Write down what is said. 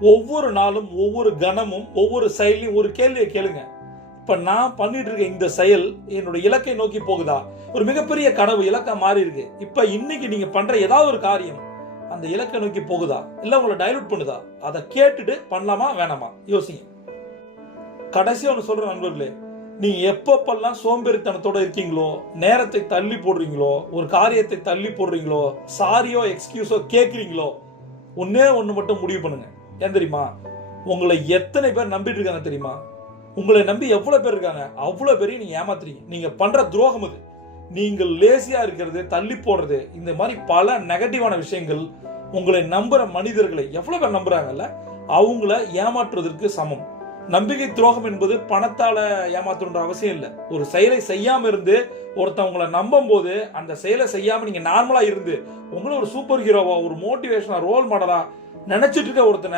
ஒவ்வொரு நாளும் ஒவ்வொரு கணமும் ஒவ்வொரு செயலையும் ஒரு கேள்வியை கேளுங்க. இப்ப நான் பண்ணிட்டு இருக்க இந்த செயல் என்னோட இலக்கை நோக்கி போகுதா? ஒரு மிகப்பெரிய கனவு இலக்கா மாறி இருக்கு. இப்ப இன்னைக்கு நீங்க பண்ற ஏதாவது ஒரு காரியம் அந்த இலக்கை நோக்கி போகுதா, இல்ல உங்களை டைலூட் பண்ணுதா? அதை கேட்டுட்டு பண்ணலாமா வேணாமா யோசிங்க. கடைசியா ஒன்று சொல்ற நண்பர்களே, நீங்க எப்பப்பெல்லாம் சோம்பேறித்தனத்தோட இருக்கீங்களோ, நேரத்தை தள்ளி போடுறீங்களோ, ஒரு காரியத்தை தள்ளி போடுறீங்களோ, சாரியோ எக்ஸ்கியூஸோ கேட்குறீங்களோ, ஒன்னே ஒன்று மட்டும் முடிவு பண்ணுங்க. ஏன் தெரியுமா? உங்களை எத்தனை பேர் நம்பிட்டு இருக்காங்க தெரியுமா? உங்களை நம்பி எவ்வளவு பேர் இருக்காங்க, அவ்வளவு பேரையும் நீங்க ஏமாத்துறீங்க. நீங்க பண்ற துரோகம் அது. நீங்கள் லேசியா இருக்கிறது, தள்ளி போடுறது, இந்த மாதிரி பல நெகட்டிவான விஷயங்கள் உங்களை நம்புற மனிதர்களை எவ்வளவு பேர் நம்புறாங்கல்ல, அவங்கள ஏமாற்றுவதற்கு சமம். நம்பிக்கை துரோகம் என்பது பணத்தால ஏமாத்துற அவசியம் இல்லை. ஒரு செயலை செய்யாம இருந்து ஒருத்தவங்களை நம்பும் போது அந்த செயலை செய்யாம நீங்க நார்மலா இருந்து உங்களை ஒரு சூப்பர் ஹீரோவா, ஒரு மோட்டிவேஷனா, ரோல் மாடலா நினைச்சிட்டு இருக்க ஒருத்தனை